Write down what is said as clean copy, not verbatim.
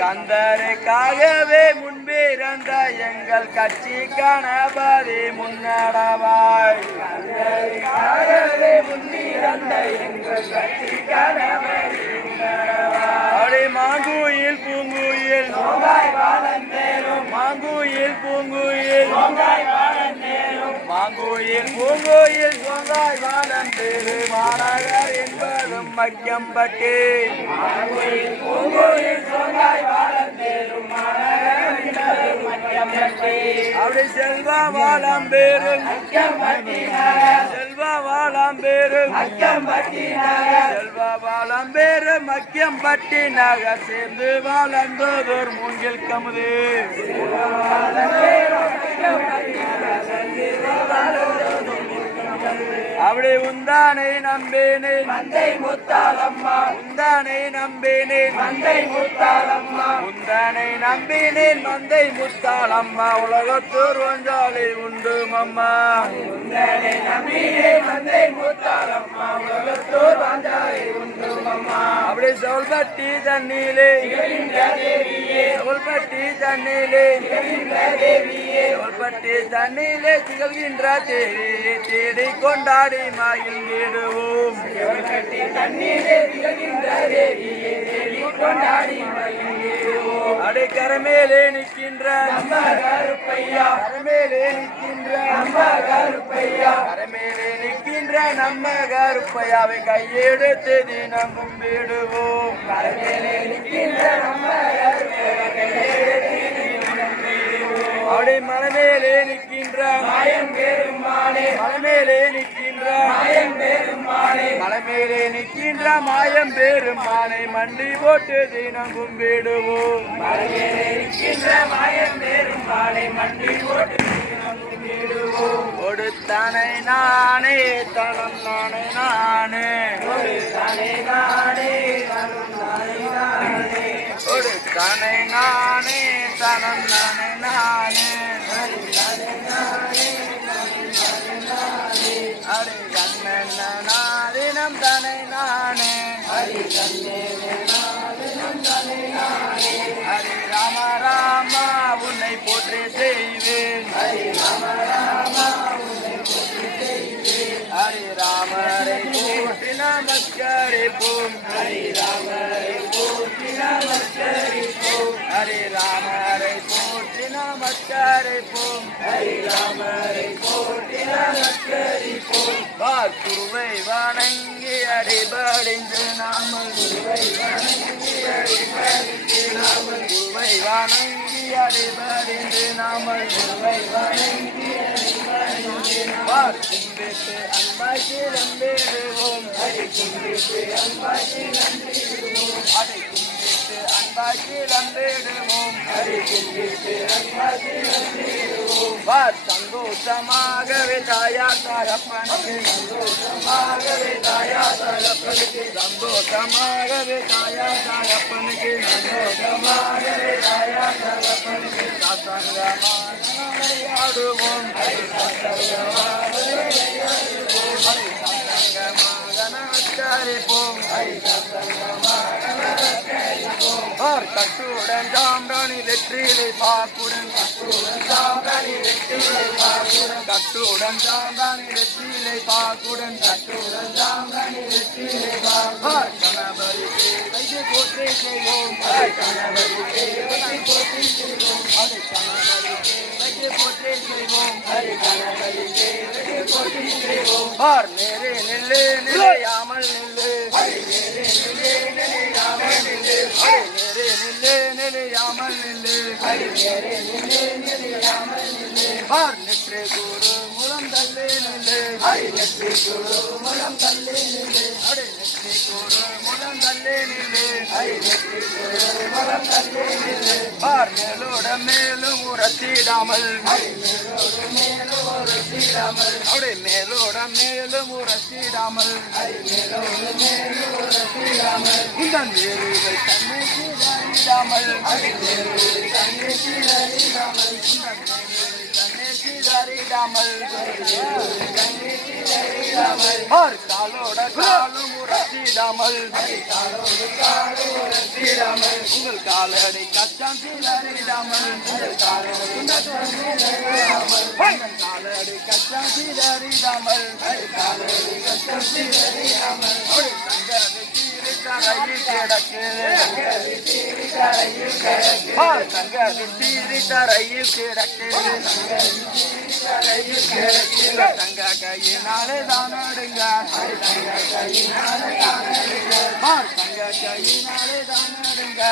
கந்தருக்காகவே முன்பிறந்த எங்கள் கட்சி கணபதி முன்னடவாய். கந்தருக்காகவே முன்பிறந்த எங்கள் கட்சி கணபதி முன்னடவாய். மாங்குயில் பூங்குயில் மாங்குயில் பூங்குயில் மாங்குயில் பூங்குயில் சொந்தாய் வாழம் பெரு மாநகர் என்பதும் மக்கியம்பட்டி. மாங்குயில் பூங்குயில் சொந்தாய் வாழம் பெரு மாநகர் என்பதும் மக்கியம்பட்டி. அப்படி செல்வா வாழம் பெரு மக்கியம்பட்டி நகர். செல்வா வாழம் பெரு மக்கியம்பட்டி நகர். செல்வா வாழம் பெரு மக்கியம்பட்டி நகர். சேர்ந்து வாழ்ந்ததோர் மூங்கில் கமுது. அப்படி உந்தானை நம்பேனே மந்தை முத்தாலம்மா. உந்தானை நம்பேனேன் மந்தை முத்தாலம்மா. உந்தானை நம்பினேன் மந்தை முத்தாலம்மா. உலகத்தூர் வந்தாலே உண்டு மம்மா. உந்தானை நம்பினேன் மந்தை முத்தாலம்மா. உலகத்தூர் வந்தாலே உண்டு மம்மா. அப்படி சொல்பட்டி தண்ணீலே சொல்பட்டி தண்ணீலே சொல்பட்டி தண்ணீலே திகழ்கின்ற தேடி தேடி கொண்டாடி மாயில் விடுவோம். அடை கரமேலே நிற்கின்ற கரமேலே நிற்கின்ற கரமேலே நிற்கின்ற நம்ம கருப்பையாவை கையெடுத்து தினம் கும்பிடுவோம். கரமேலே நிற்கின்ற நம்ம அடை மலைமேலே நிற்கின்ற மாயம் பெரும் மானே. மலைமேலே நிற்கின்ற மாயம் பெரும் மானே. மலைமேலே நிற்கின்ற மாயம் பெரும் மானை மண்டி போட்டு தினம் கும்பிடுவோம். மலைமேலே நிற்கின்ற மாயம் பெரும் மானை மண்டி போட்டு தினம் கும்பிடுவோம். கொடுத்தானை நானே தனம் நானே நானே. கொடுத்தானை நானே தனம் நானே நானே. கொடுத்தானை நானே தனம் நானே நானே. அடி கண்ணனாதினம் தனை நானே. ஹரி ராம ராமா உன்னை போற்றி செய்வேன். ஹரி ராமரை போற்றி நமஸ்கரிப்போம். ஹரி ராமரை போற்றி நமஸ்கரிப்போம். ஹரி ராமரை போற்றி நமஸ்கரிப்போம். ஹரி ராமரை போற்றி நமஸ்கரிப்போம். குருவை வணங்கி அடிபடிந்து நாமல் குருவை வணங்கி அடிபடிந்து நாமல் குருவை வணங்கி அடிபடிந்து நாமல் குருவை வணங்கி அடிபடிந்து நாமல் கும்பிட்டு அன்பாக்கி நம்பிடுவோம். அதை கும்பிட்டு அன்பாக்கி நம்பிடுவோம். அதை கும்பிட்டு அன்பாக்கி நம்பிடுவோம். அதை கும்பிட்டு அன்பாக்கி நம்பிடுவோம். சந்தோஷமாகவே தாயா தகப்பனுக்கு சந்தோஷமாகவே தாயா தகப்பனுக்கு சந்தோஷமாகவே தாயா தகப்பனுக்கு சந்தோஷமாகவே தாயா தகப்பனுக்கு சத்தங்கமாடுவோம். நமஸ்கரிப்போம். கட்டுடன் சாம்பிராணி வெற்றிலை பாக்குடன் கட்டுடன் சாம்பிராணி வெற்றிலை பாக்குடன் கட்டுடன் சாம்பிராணி வெற்றிலை பாக்குடன் கட்டுடன் சாம்பிராணி வெற்றிலை பாக்குடன் கணபதி தேவைக்கு போற்றி செய்வோம். கணபதி தேவைக்கு போற்றி செய்வோம். அதை கணபதி தேவைக்கு போற்றி செய்வோம். அதை கணபதி தேவைக்கு போற்றி செய்வோம். நேரே நில்லு நிலையாமல் நில்லு. நேரே நில்லு நிலையாமல் நில்லு. நேரே நில்லு நிலையாமல் நில்லு. நேரே நில்லு நிலையாமல் நில்லு. நெற்றி குரு முலம் தள்ளி நில்லு. நெற்றி குரு முலம் தள்ளி நில்லு. நெற்றி குரு முலம் தள்ளி நில்லு. நெற்றி குரு முலம் தள்ளி நில்லு. மேலோட மேலும் உரத்திடாமல் அப்படி மேலோட மேலும் உரத்திடாமல் இந்த நேருவை தன்னை சீதாரிடாமல் காலோட காலும் உரத்தி உரசிடாமல் உங்கள் காலடி கச்சான் சீரறிடாமல் காலடி கச்சான் சீரறிடாமல் தரையில் கிடக்கு தங்க விட்டீரி தரையில் கிடக்கு தங்க கையினாலே தான் நடுங்க தங்க கையினாலே தான் நடுங்க